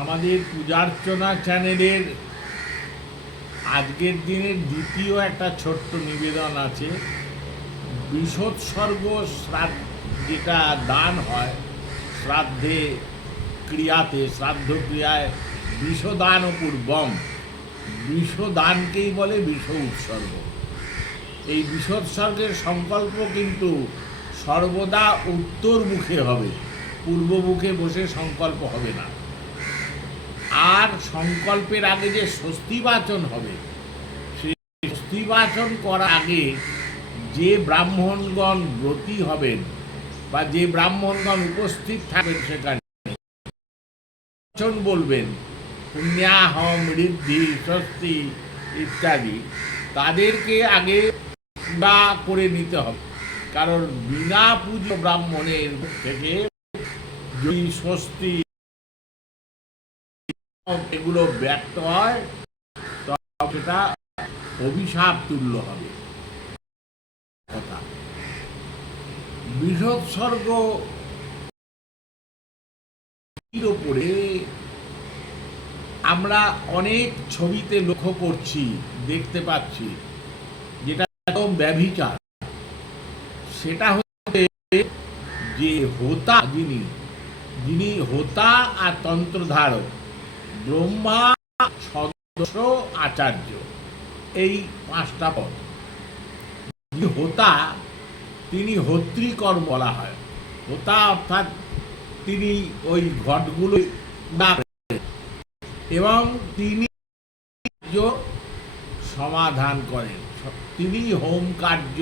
আমাদের পূজার্চনা চ্যানেলের আজকের দিনের দ্বিতীয় একটা ছোট্ট নিবেদন আছে। বিষোৎসর্গ শ্রাদ্ধ যেটা দান হয় শ্রাদ্ধে ক্রিয়াতে, শ্রাদ্ধ ক্রিয়ায় বিষদান পূর্বম, বিষদানকেই বলে বিষ উৎসর্গ। এই বিষোৎসর্গের সংকল্প কিন্তু সর্বদা উত্তর মুখে হবে, পূর্ব মুখে বসে সংকল্প হবে না। আর সংকল্পের আগে যে স্বস্তিবাচন হবে, সেই স্বস্তিবাচন করার আগে যে ব্রাহ্মণগণ ব্রতী হবেন বা যে ব্রাহ্মণগণ উপস্থিত থাকবেন সেখানে বলবেন পুণ্যাহম ঋদ্ধি স্বস্তি ইত্যাদি, তাদেরকে আগে বা করে নিতে হবে। কারণ বিনা পুজো ব্রাহ্মণের থেকে যদি স্বস্তি এগুলো ব্যক্ত হয় তবে সেটা অভিশাপ তুল্য হবে। কথা বিষোৎসর্গ উপরে আমরা অনেক ছবিতে লক্ষ্য করছি, দেখতে পাচ্ছি, যেটা একদম ব্যভিচার। সেটা হচ্ছে যে হোতা, যিনি হোতা আর তন্ত্রধারক, ব্রহ্মা, সদস্য, আচার্য, এই পাঁচটা পদ। হোতা তিনি হোত্রীকর্ম বলা হয়। হোতা অর্থাৎ তিনি ওই ঘটগুলো এবং তিনি সমাধান করেন, তিনি হোম কার্য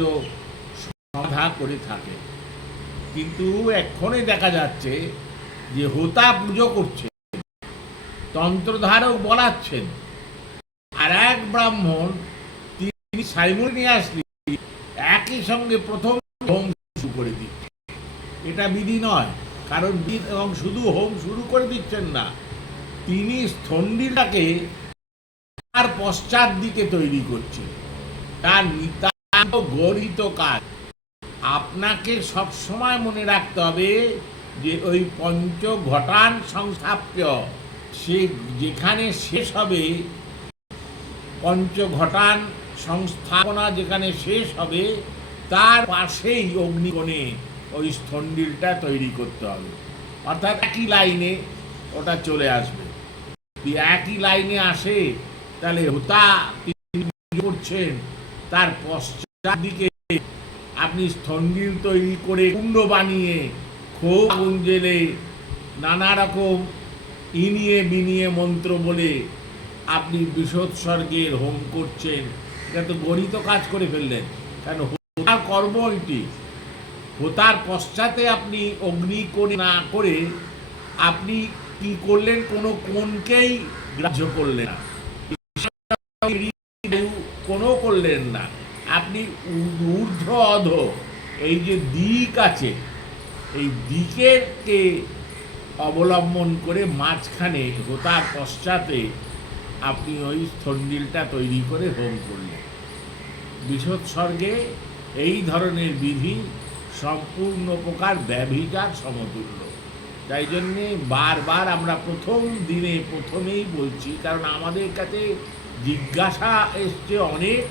সমাধান করে থাকেন। কিন্তু এক্ষণে দেখা যাচ্ছে যে হোতা পুজো করছে, তন্ত্রধারক বলাচ্ছেন, আর এক ব্রাহ্মণ তিনি সাইমুলটেনিয়াসলি একই সঙ্গে প্রথম হোম শুরু করে দিচ্ছেন। এটা বিধি নয়, কারণ এবং শুধু হোম শুরু করে দিচ্ছেন না, তিনি স্থণ্ডিটাকে তার পশ্চাৎ দিকে তৈরি করছেন। তার নিতান্ত গরিত কাজ। আপনাকে সবসময় মনে রাখতে হবে যে ওই পঞ্চ ঘটান সংস্থাপ্য, সে যেখানে শেষ হবে, পঞ্চ ঘটান সংস্থাপনা যেখানে শেষ হবে তার পাশেই অগ্নিকোণে ওই স্থণ্ডিলটা তৈরি করতে হবে। অর্থাৎ একই লাইনে ওটা চলে আসবে। যদি একই লাইনে আসে তাহলে হোতা করছেন, তার পশ্চাৎ দিকে আপনি স্থণ্ডিল তৈরি করে কুণ্ড বানিয়ে খোপ আগুন জেলে নানা রকম ইনিয়ে বিনিয়ে মন্ত্র বলে আপনি বিষোৎসর্গের হোম করছেন। এটা তো গণিত কাজ করে ফেললেন। কারণ হোতার কর্ম এটি। হোতার পশ্চাতে আপনি অগ্নি কোণে না করে আপনি কি করলেন, কোনো কোণকেই গ্রাহ্য করলেন না, কোনো করলেন না। আপনি ঊর্ধ্ব অধ এই যে দিক আছে, এই দিকেরকে অবলম্বন করে মাঝখানে হোতার পশ্চাতে আপনি ওই স্থণ্ডিলটা তৈরি করে হোম করলেন। বিষোৎসর্গে এই ধরনের বিধি সম্পূর্ণ প্রকার ব্যভিচার সমতুল্য। তাই জন্যে বারবার আমরা প্রথম দিনে প্রথমেই বলছি, কারণ আমাদের কাছে জিজ্ঞাসা এসছে অনেক,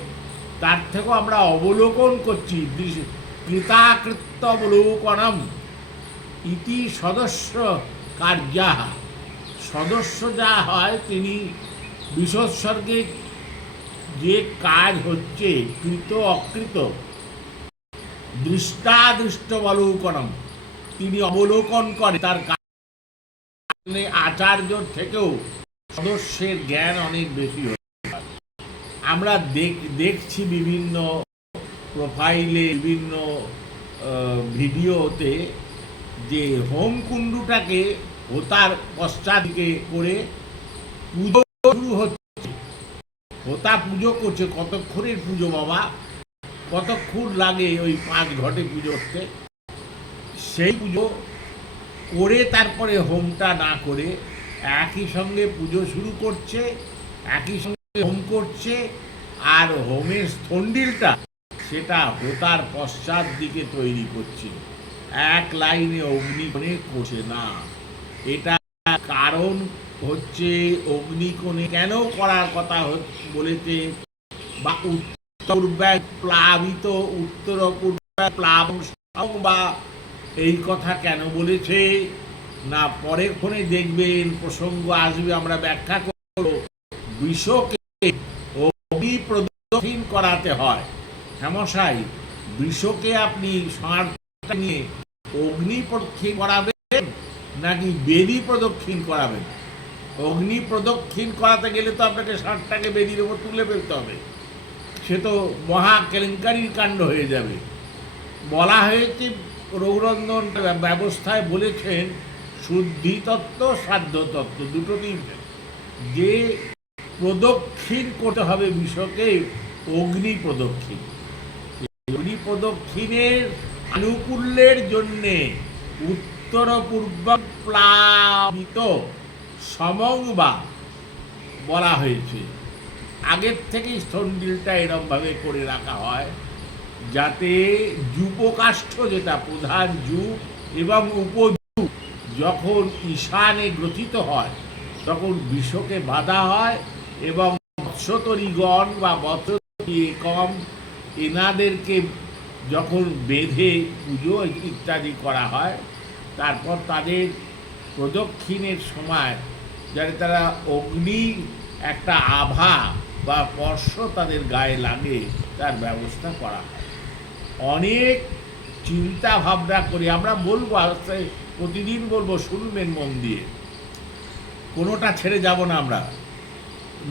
তার থেকেও আমরা অবলোকন করছি। কৃতাকৃত্য অবলোকনম ইতি সদস্য কার্যা। সদস্য যা হয়, তিনি বিষোৎসর্গে যে কাজ হচ্ছে কৃত অকৃত দৃষ্টাদৃষ্ট অবলোকনম, তিনি অবলোকন করে। তার কারণে আচার্যর থেকেও সদস্যের জ্ঞান অনেক বেশি হয়। আমরা দেখছি বিভিন্ন প্রোফাইলে, বিভিন্ন ভিডিওতে যে হোম কুণ্ডুটাকে হোতার পশ্চাৎদিকে করে পুজো শুরু হচ্ছে। হোতা পুজো করছে, কতক্ষণের পুজো বাবা, কতক্ষণ লাগে ওই 5 ঘটে পুজো করতে। সেই পুজো করে তারপরে হোমটা না করে একই সঙ্গে পুজো শুরু করছে, একই সঙ্গে হোম করছে, আর হোমের স্থণ্ডিলটা সেটা হোতার পশ্চাৎ দিকে তৈরি করছে, এক লাইনে অগ্নিকোণে করছে না। এটা কারণ হচ্ছে অগ্নিকোণে কেন করার কথা বলেছে, বা উত্তর প্লাবিত উত্তর পূর্বে প্লাবন বা এই কথা কেন বলেছে না, পরে ক্ষণে দেখবেন প্রসঙ্গ আসবে, আমরা ব্যাখ্যা করব। বিষকে অগ্নি প্রদক্ষিণ করাতে হয়। হেমশাই, বিষকে আপনি ষাঁড় নিয়ে অগ্নি প্রদক্ষিণ করাবেন নাকি বেদি প্রদক্ষিণ করাবেন? অগ্নি প্রদক্ষিণ করাতে গেলে তো আপনাকে ষাঁড়টাকে বেদির উপর তুলে ফেলতে হবে, সে তো মহা কেলেঙ্কারির কাণ্ড হয়ে যাবে। বলা হয়েছে, রঘুনন্দন ব্যবস্থায় বলেছেন শুদ্ধি তত্ত্ব সাধ্য তত্ত্ব দুটোতেই, যে প্রদক্ষিণ করতে হবে বিশ্বকে অগ্নি প্রদক্ষিণ। অগ্নি প্রদক্ষিণের আনুকূল্যের জন্যে উত্তর পূর্ব প্লাবিত সমংবা বলা হয়েছে। আগের থেকেই স্থন্ডিলটা এরমভাবে করে রাখা হয় যাতে যূপকাষ্ঠ, যেটা প্রধান যূপ এবং উপযূপ, যখন ঈশানে গ্রথিত হয় তখন বিষকে বাধা হয় এবং বৎসতরীগণ বা বৎসতরী কম এনাদেরকে যখন বেঁধে পুজো ইত্যাদি করা হয়, তারপর তাদের প্রদক্ষিণের সময় যাতে তারা অগ্নি একটা আভা বা স্পর্শ তাদের গায়ে লাগে তার ব্যবস্থা করা হয়। অনেক চিন্তা ভাবনা করি আমরা, বলবো আস্তে, প্রতিদিন বলবো, শুনবেন মন দিয়ে, কোনোটা ছেড়ে যাব না আমরা।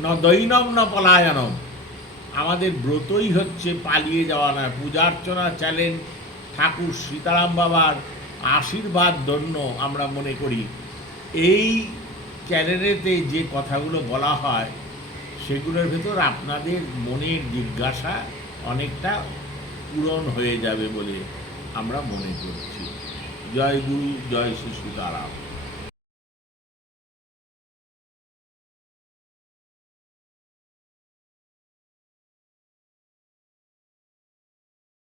ন দৈনম ন পলায়নম, আমাদের ব্রতই হচ্ছে পালিয়ে যাওয়া না। পূজার্চনা চ্যালেঞ্জ ঠাকুর সীতারাম বাবার আশীর্বাদ ধন্য আমরা মনে করি। এই চ্যানেলেতে যে কথাগুলো বলা হয় সেগুলোর ভেতর আপনাদের মনের জিজ্ঞাসা অনেকটা পূরণ হয়ে যাবে বলে আমরা মনে করছি। জয় গুরু, জয় শ্রী সীতারাম।